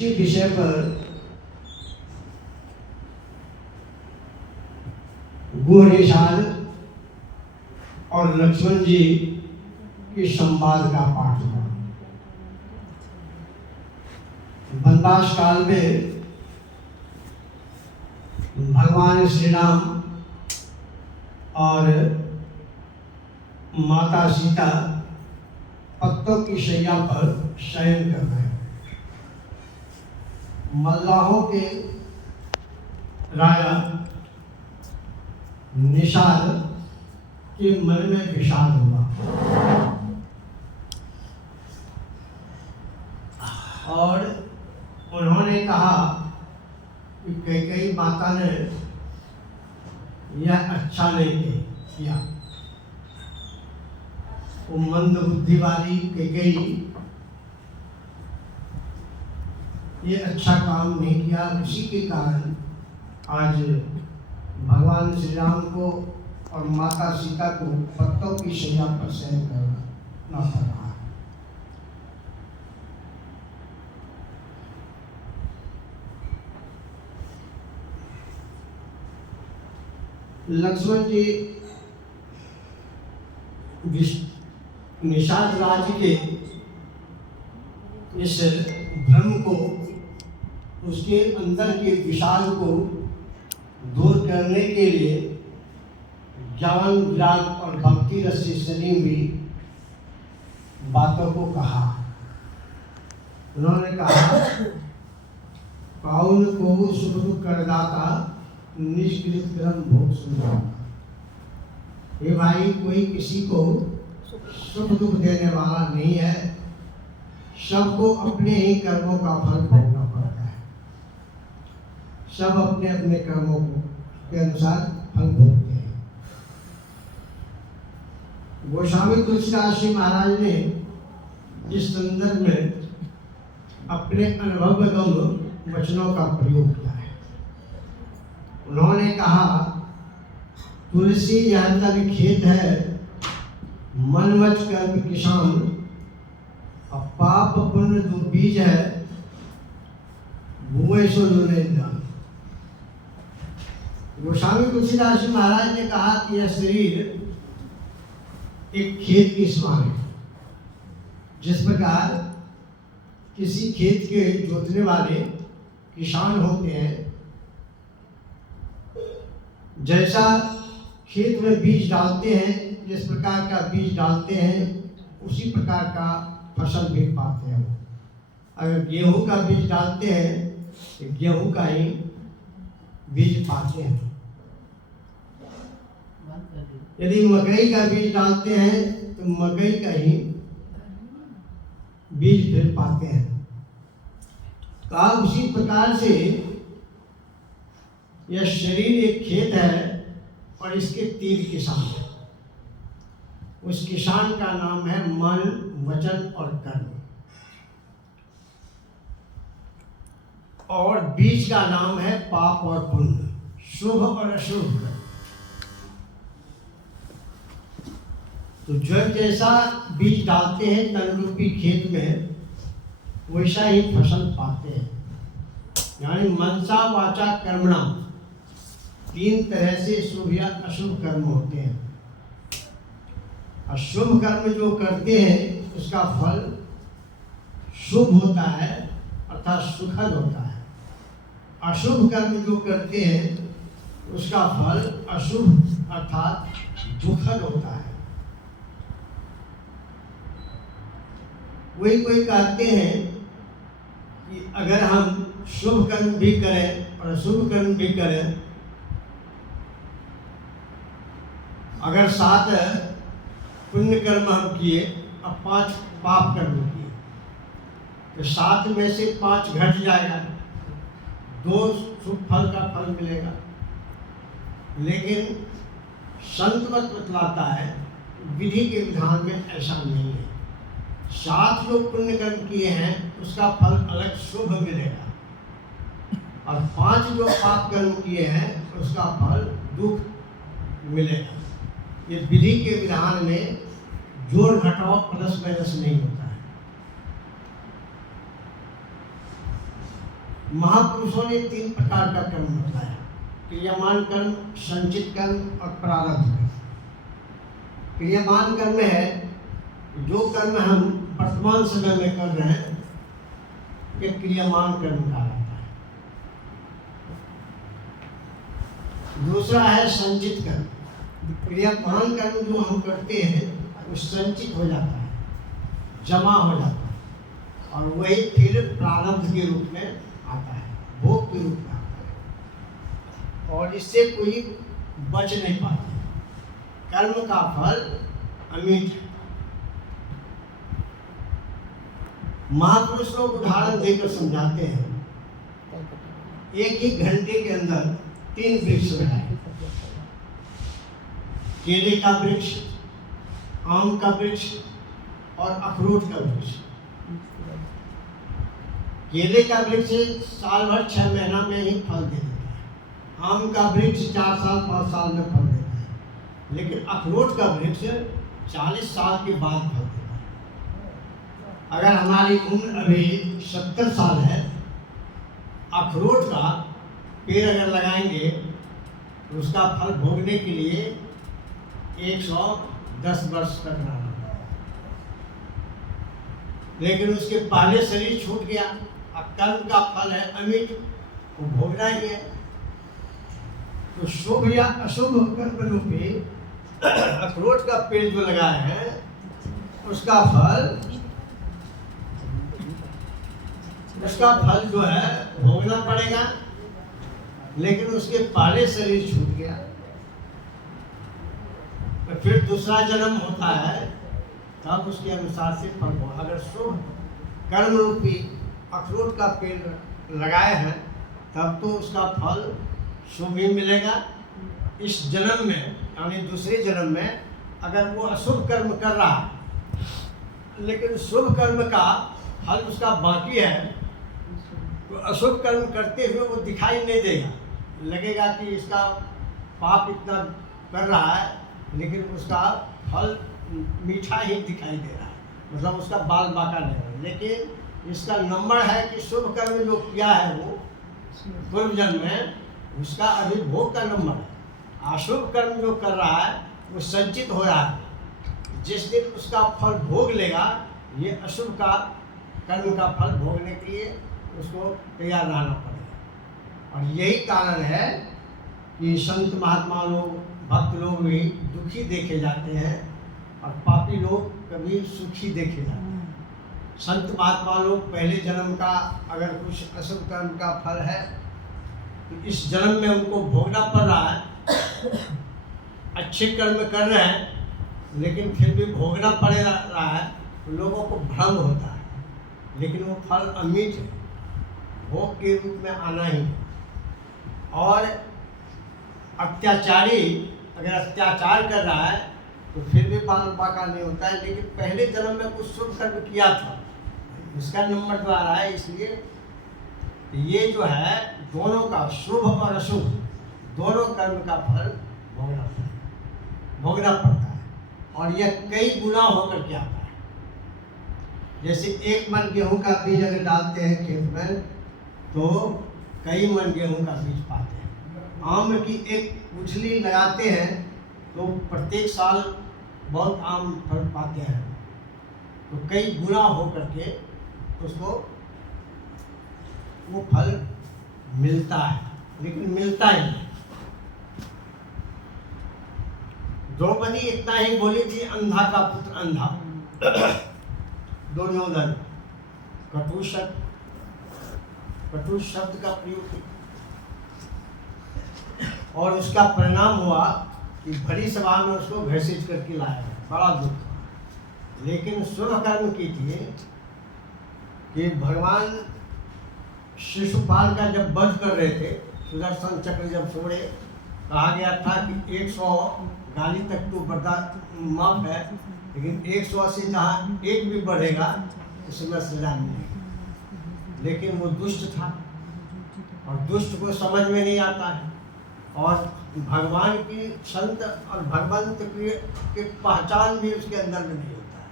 इसी विषय पर गुहनिषाद और लक्ष्मण जी के संवाद का पाठ हुआ। वनवास काल में भगवान श्री राम और माता सीता पत्तों की शैया पर शयन कर रहे हैं। मल्लाहों के राजा निषाद के मन में विषाद हुआ और उन्होंने कहा कि कैकेयी माता ने यह अच्छा नहीं किया। वो मंद बुद्धि वाली कैकेयी ये अच्छा काम नहीं किया। उसी के कारण आज भगवान श्री राम को और माता सीता को पत्तों की शैया पर शयन करना पड़ रहा है। लक्ष्मण जी निषाद राज्य के इस भ्रम को, उसके अंदर के विषाद को दूर करने के लिए ज्ञान विराग और भक्ति रस से सनी हुई बातों को कहा। उन्होंने कहा, कौन को सुख करदाता निष्कृत कर्म भोग सुनता। ये भाई, कोई किसी को सुख दुख देने वाला नहीं है। सबको अपने ही कर्मों का फल भोगना पड़ता है। सब अपने अपने कर्मों को के अनुसार फल भोगते हैं। गोस्वामी तुलसीदास जी महाराज ने इस संदर्भ में अपने अनुभवगम वचनों का प्रयोग किया है। उन्होंने कहा, तुलसी यह तब खेत है, मनवच कर्म किसान, पाप पुण्य दो बीज है, भूए सो लुने दान। गोस्वामी तुलसीदास जी महाराज ने कहा कि यह शरीर एक खेत के समान है। जिस प्रकार किसी खेत के जोतने वाले किसान होते हैं, जैसा खेत में बीज डालते हैं, जिस प्रकार का बीज डालते हैं उसी प्रकार का फसल भी पाते हैं। अगर गेहूं का बीज डालते हैं तो गेहूं का ही बीज पाते हैं। यदि मकई का बीज डालते हैं तो मकई का ही बीज फिर पाते हैं। तो आप उसी प्रकार से यह शरीर एक खेत है और इसके 3 किसान हैं। उस किसान का नाम है मन, वचन और कर्म, और बीज का नाम है पाप और पुण्य, शुभ और अशुभ। तो जो जैसा बीज डालते हैं तन रूपी खेत में, वैसा ही फसल पाते हैं। यानी मनसा वाचा कर्मणा 3 तरह से शुभ या अशुभ कर्म होते हैं। अशुभ कर्म जो करते हैं उसका फल शुभ होता है, अर्थात सुखद होता है। अशुभ कर्म जो करते हैं उसका फल अशुभ अर्थात दुखद होता है। वही कोई कहते हैं कि अगर हम शुभ कर्म भी करें और अशुभ कर्म भी करें, अगर 7 पुण्य कर्म हम किए और 5 पाप कर्म किए, तो 7 में से 5 घट जाएगा, 2 शुभ फल का फल मिलेगा। लेकिन संत मत बतलाता है, विधि के विधान में ऐसा नहीं है। 7 जो पुण्य कर्म किए हैं उसका फल अलग शुभ मिलेगा, और 5 जो पाप कर्म किए हैं उसका फल दुख मिलेगा। ये विधि के विधान में जोड़ घटाव प्लस माइनस नहीं होता है। महापुरुषों ने 3 प्रकार का कर्म बताया, क्रियमान कर्म, संचित कर्म और प्रारब्ध कर्म। क्रियमान कर्म है जो कर्म हम वर्तमान समय में कर रहे हैं, ये क्रियमान कर्म कहलाता है। दूसरा है संचित कर्म। क्रियमान कर्म जो हम करते हैं वो संचित हो जाता है, जमा हो जाता है, और वही फिर प्रारब्ध के रूप में आता है, भोग के रूप में आता है, और इससे कोई बच नहीं पाता। कर्म का फल अमिट है। महापुरुष लोग उदाहरण देकर समझाते हैं। एक ही घंटे के अंदर 3 वृक्ष लगाए, केले का वृक्ष, आम का वृक्ष और अखरोट का वृक्ष। केले का वृक्ष साल भर 6 महीना में ही फल दे देता है, आम का वृक्ष 4 साल 5 साल में फल देता है, लेकिन अखरोट का वृक्ष 40 साल के बाद फल देता है। अगर हमारी उम्र अभी 70 साल है, अखरोट का पेड़ अगर लगाएंगे तो उसका फल भोगने के लिए 110 वर्ष तक रहना पड़ेगा। लेकिन उसके पहले शरीर छूट गया, अब कर्म का फल है अमिट, वो भोगना ही है। तो शुभ या अशुभ कर्म रूपी अखरोट का पेड़ जो लगाए हैं, उसका फल जो है भोगना पड़ेगा, लेकिन उसके पहले शरीर छूट गया तो फिर दूसरा जन्म होता है, तब उसके अनुसार से फल हो। अगर शुभ कर्म रूपी अखरोट का पेड़ लगाए हैं, तब तो उसका फल शुभ ही मिलेगा। इस जन्म में यानी दूसरे जन्म में अगर वो अशुभ कर्म कर रहा है, लेकिन शुभ कर्म का फल उसका बाकी है, तो अशुभ कर्म करते हुए वो दिखाई नहीं देगा। लगेगा कि इसका पाप इतना कर रहा है, लेकिन उसका फल मीठा ही दिखाई दे रहा है, मतलब उसका बाल बाका नहीं है। लेकिन इसका नंबर है कि शुभ कर्म जो किया है वो पूर्व जन्म में, उसका अभी भोग का नंबर है। अशुभ कर्म जो कर रहा है वो संचित हो रहा है। जिस दिन उसका फल भोग लेगा, ये अशुभ का कर्म का फल भोगने के लिए उसको तैयार रहना पड़ेगा। और यही कारण है कि संत महात्मा लोग, भक्त लोग भी दुखी देखे जाते हैं और पापी लोग कभी सुखी देखे जाते हैं। संत महात्मा लोग पहले जन्म का अगर कुछ अशुभ कर्म का फल है तो इस जन्म में उनको भोगना पड़ रहा है। अच्छे कर्म कर रहे हैं लेकिन फिर भी भोगना पड़ रहा है, तो लोगों को भ्रम होता है, लेकिन वो फल अमिट है, भोग के रूप में आना ही। और अत्याचारी अगर अत्याचार कर रहा है तो फिर भी बाल बाका नहीं होता है, लेकिन पहले जन्म में कुछ शुभ कर्म किया था, इसका नंबर जो आ रहा है। इसलिए ये जो है दोनों का, शुभ और अशुभ दोनों कर्म का फल भोगना पड़ता है, और यह कई गुना होकर के आता है। जैसे 1 मन गेहूं का बीज अगर डालते हैं खेत में, तो कई मन गेहूं का बीज पाते हैं। आम की एक गुठली लगाते हैं तो प्रत्येक साल बहुत आम फल पाते हैं, तो कई गुना हो करके उसको वो फल मिलता है, लेकिन मिलता ही नहीं। द्रौपदी इतना ही बोली थी, अंधा का पुत्र अंधा। दुर्योधन कटु शब्द का प्रयोग किया, और उसका परिणाम हुआ कि भरी सभा में उसको घसीट करके लाया, बड़ा दुख। लेकिन शुभ कर्म की थी कि भगवान शिशुपाल का जब वध कर रहे थे, सुदर्शन चक्र जब छोड़े, कहा गया था कि 100 गाली तक तो बर्दाश्त माफ है, लेकिन 180 जहाँ एक भी बढ़ेगा उसमें सजा मिलेगी। लेकिन वो दुष्ट था, और दुष्ट को समझ में नहीं आता है, और भगवान की संत और भगवंत की पहचान भी उसके अंदर में नहीं होता है।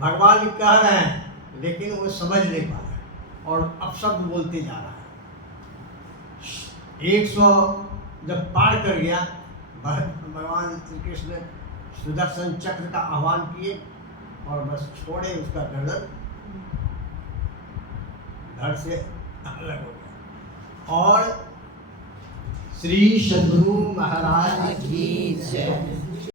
भगवान कह रहे हैं लेकिन वो समझ नहीं पा रहे, और अपशब्द बोलते जा रहा है। 100 जब पार कर गया, भगवान श्री कृष्ण सुदर्शन चक्र का आह्वान किए और बस छोड़े, उसका गर्दन धड़ से अलग हो गया। और श्री सद्गुरु महाराज की जय।